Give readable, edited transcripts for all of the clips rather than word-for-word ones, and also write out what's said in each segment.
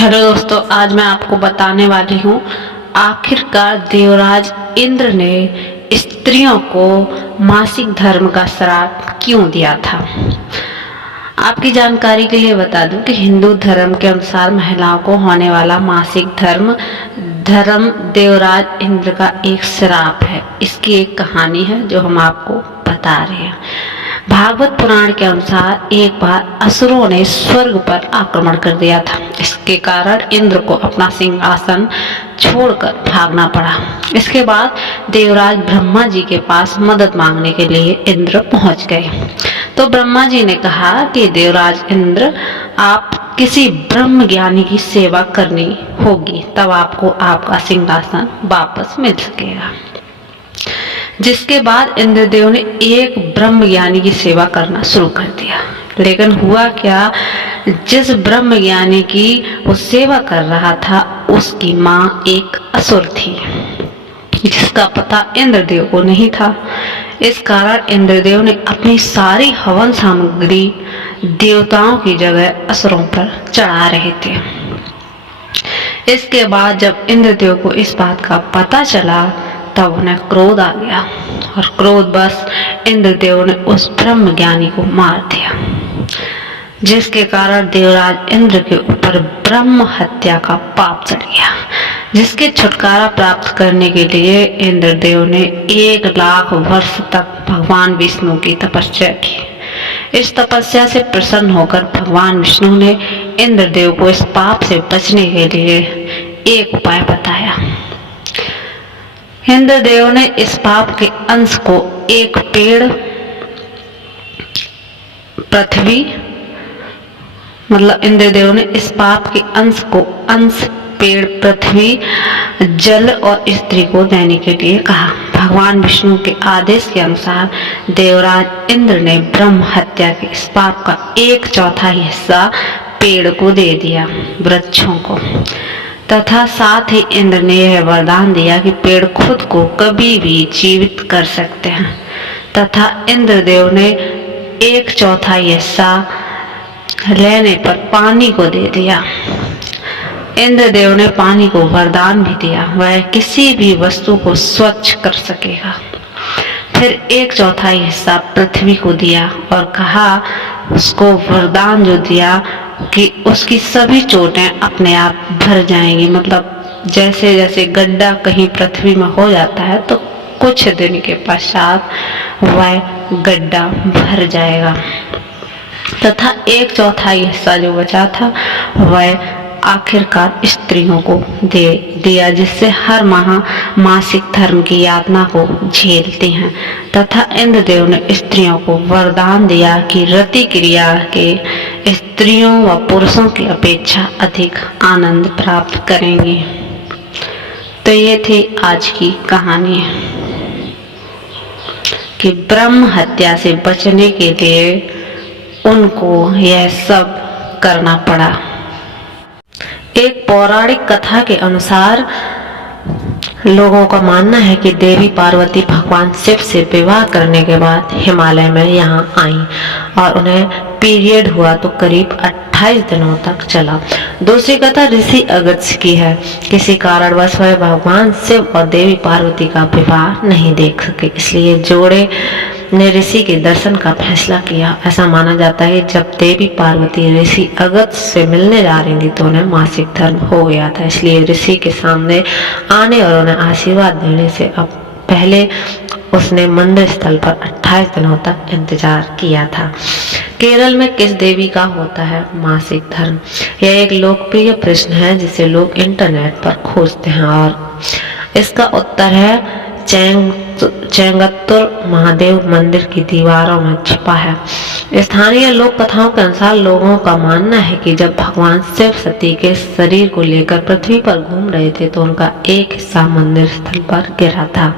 Hello दोस्तों, आज मैं आपको बताने वाली हूँ आखिरकार देवराज इंद्र ने स्त्रियों को मासिक धर्म का श्राप क्यों दिया था। आपकी जानकारी के लिए बता दूं कि हिंदू धर्म के अनुसार महिलाओं को होने वाला मासिक धर्म देवराज इंद्र का एक श्राप है। इसकी एक कहानी है जो हम आपको बता रहे हैं। भागवत पुराण के अनुसार एक बार असुरों ने स्वर्ग पर आक्रमण कर दिया था। इसके कारण इंद्र को अपना सिंहासन छोड़कर भागना पड़ा। इसके बाद देवराज ब्रह्मा जी के पास मदद मांगने के लिए इंद्र पहुंच गए। तो ब्रह्मा जी ने कहा कि देवराज इंद्र, आप किसी ब्रह्म ज्ञानी की सेवा करनी होगी, तब आपको आपका सिंहासन वापस मिल सकेगा। जिसके बाद इंद्रदेव ने एक ब्रह्म ज्ञानी की सेवा करना शुरू कर दिया। लेकिन हुआ क्या, जिस ब्रह्म ज्ञानी की वो सेवा कर रहा था उसकी माँ एक असुर थी, जिसका पता इंद्रदेव को नहीं था। इस कारण इंद्रदेव ने अपनी सारी हवन सामग्री देवताओं की जगह असुरों पर चढ़ा रहे थे। इसके बाद जब इंद्रदेव को इस बात का पता चला तब उन्हें क्रोध आ गया और क्रोध बस इंद्रदेव ने उस ब्रह्म ज्ञानी को मार दिया, जिसके कारण देवराज इंद्र के ऊपर ब्रह्म हत्या का पाप चढ़ गया। जिसके छुटकारा प्राप्त करने के लिए इंद्रदेव ने 1,00,000 वर्ष तक भगवान विष्णु की तपस्या की। इस तपस्या से प्रसन्न होकर भगवान विष्णु ने इंद्रदेव को इस पाप से बचने के लिए एक उपाय बताया। इंद्रदेव ने इस पाप के अंश को एक पेड़, पृथ्वी, इंद्रदेव ने इस पाप के अंश पेड़, पृथ्वी, जल और स्त्री को देने के लिए कहा। भगवान विष्णु के आदेश के अनुसार देवराज इंद्र ने ब्रह्म हत्या के इस पाप का 1/4 हिस्सा पेड़ को दे दिया, वृक्षों को, तथा साथ ही इंद्र ने यह वरदान दिया कि पेड़ खुद को कभी भी जीवित कर सकते हैं, तथा इंद्रदेव ने 1/4 हिस्सा लेने पर पानी को दे दिया। इंद्रदेव ने पानी को वरदान भी दिया, वह किसी भी वस्तु को स्वच्छ कर सकेगा। फिर 1/4 हिस्सा पृथ्वी को दिया और कहा, उसको वरदान जो दिया कि उसकी सभी चोटें अपने आप भर जाएंगी। जैसे जैसे गड्ढा कहीं पृथ्वी में हो जाता है तो कुछ दिन के पश्चात वह गड्ढा भर जाएगा, तथा 1/4 हिस्सा जो बचा था वह आखिरकार स्त्रियों को दे दिया, जिससे हर माह मासिक धर्म की यातना को झेलती हैं। तथा इंद्रदेव ने स्त्रियों को वरदान दिया कि रति क्रिया के स्त्रियों व पुरुषों की अपेक्षा अधिक आनंद प्राप्त करेंगे। तो ये थी आज की कहानी कि ब्रह्म हत्या से बचने के लिए उनको यह सब करना पड़ा। एक पौराणिक कथा के अनुसार लोगों का मानना है कि देवी पार्वती भगवान शिव से विवाह करने के बाद हिमालय में यहाँ आईं और उन्हें पीरियड हुआ तो करीब 28 दिनों तक चला। दूसरी कथा ऋषि अगस्त्य की है। किसी कारणवश वह भगवान शिव और देवी पार्वती का विवाह नहीं देख सके, इसलिए जोड़े ने ऋषि के दर्शन का फैसला किया। ऐसा माना जाता है कि जब देवी पार्वती ऋषि अगस्त्य से मिलने जा रही थी तो उन्हें मासिक धर्म हो गया था, इसलिए ऋषि के सामने आने और उन्हें आशीर्वाद देने से अब पहले उसने मंदिर स्थल पर 28 दिनों तक इंतजार किया था। केरल में किस देवी का होता है मासिक धर्म? यह एक लोकप्रिय प्रश्न है जिसे लोग इंटरनेट पर खोजते हैं और इसका उत्तर है चेंगत्तुर महादेव मंदिर की दीवारों में छिपा है। स्थानीय लोक कथाओं के अनुसार लोगों का मानना है कि जब भगवान शिव सती के शरीर को लेकर पृथ्वी पर घूम रहे थे तो उनका एक हिस्सा मंदिर स्थल पर गिरा था।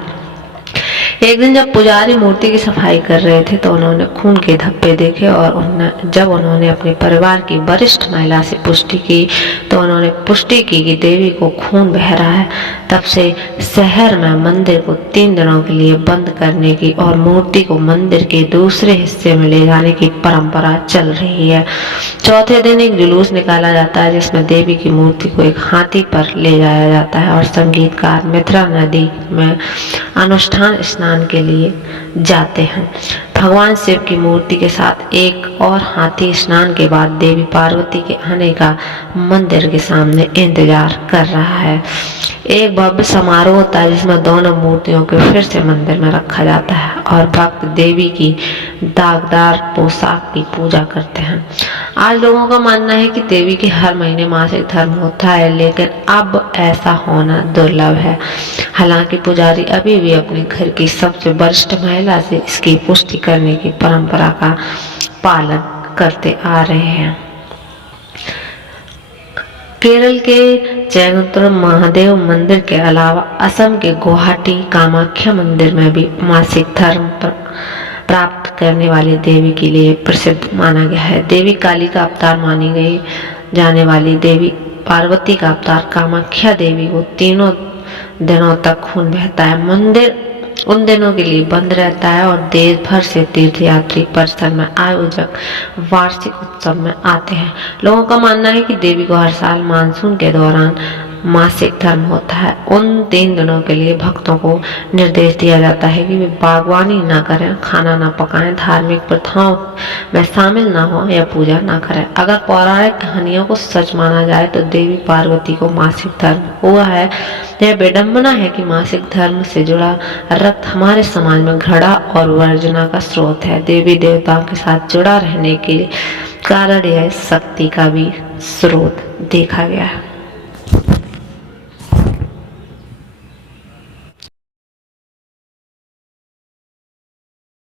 एक दिन जब पुजारी मूर्ति की सफाई कर रहे थे तो उन्होंने खून के धब्बे देखे और जब उन्होंने अपने परिवार की वरिष्ठ महिला से पुष्टि की तो उन्होंने पुष्टि की कि देवी को खून बह रहा है। तब से शहर में मंदिर को 3 दिनों के लिए बंद करने की और मूर्ति को मंदिर के दूसरे हिस्से में ले जाने की परंपरा चल रही है। चौथे दिन एक जुलूस निकाला जाता है जिसमें देवी की मूर्ति को एक हाथी पर ले जाया जाता है और संगीतकार मिथिला नदी में अनुष्ठान स्नान के लिए जाते हैं। भगवान शिव की मूर्ति के साथ एक और हाथी स्नान के बाद देवी पार्वती के आने का मंदिर के सामने इंतजार कर रहा है। एक भव्य समारोह होता है जिसमें दोनों मूर्तियों को फिर से मंदिर में रखा जाता है और भक्त देवी की दागदार पोशाक की पूजा करते हैं। आज लोगों का मानना है कि देवी के हर महीने मासिक धर्म होता है, लेकिन अब ऐसा होना दुर्लभ है। हालांकि पुजारी अभी भी अपने घर की सबसे वरिष्ठ महिला से इसकी पुष्टि करने की परंपरा का पालन करते आ रहे हैं। केरल के चैगुंतुर महादेव मंदिर के अलावा असम के गुवाहाटी कामाख्या मंदिर में भी मासिक धर्म प्राप्त करने वाली देवी के लिए प्रसिद्ध माना गया है। देवी काली का अवतार मानी गई जाने वाली देवी पार्वती का अवतार कामाख्या देवी को 3 दिनों तक खून बहता है। मंदिर उन दिनों के लिए बंद रहता है और देश भर से तीर्थयात्री परिसर में आयोजक वार्षिक उत्सव में आते हैं। लोगों का मानना है कि देवी को हर साल मानसून के दौरान मासिक धर्म होता है। उन 3 दिनों के लिए भक्तों को निर्देश दिया जाता है कि वे बागवानी ना करें, खाना ना पकाएं, धार्मिक प्रथाओं में शामिल ना हो या पूजा ना करें। अगर पौराणिक कहानियों को सच माना जाए तो देवी पार्वती को मासिक धर्म हुआ है। यह विडंबना है कि मासिक धर्म से जुड़ा रक्त हमारे समाज में घृणा और वर्जना का स्रोत है। देवी देवताओं के साथ जुड़ा रहने के कारण यह शक्ति का भी स्रोत देखा गया है।